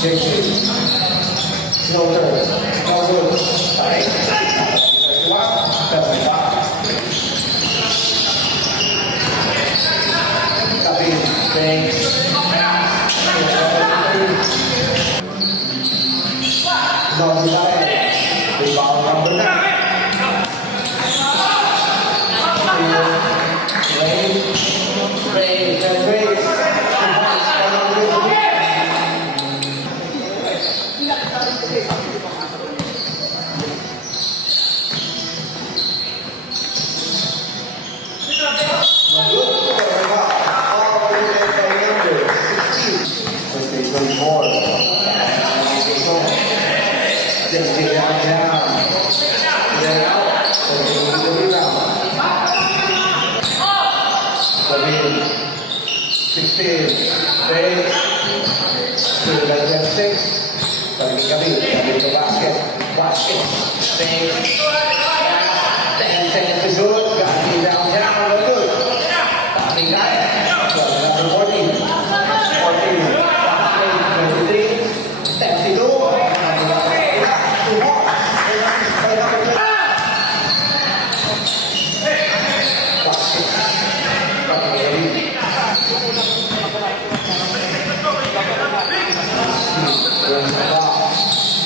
JC. Filter. No good. Đấy. 31. 73. David. James. Rồi thì đây. Đi vào vòng thứ 5.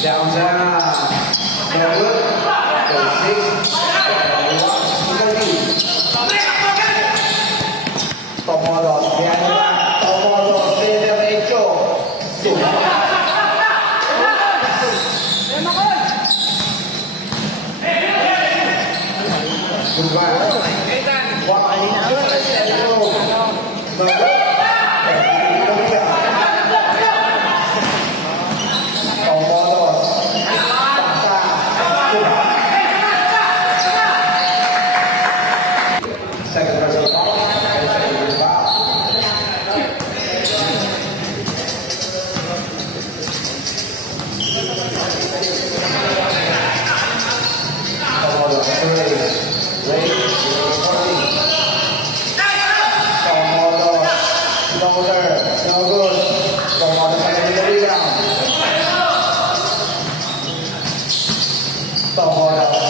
Down ra theo bước cầu sinh tò mò đòn tò mò đòn Derecho second person ball and second person foul. No good. Tomodo second rebound. Tomodo.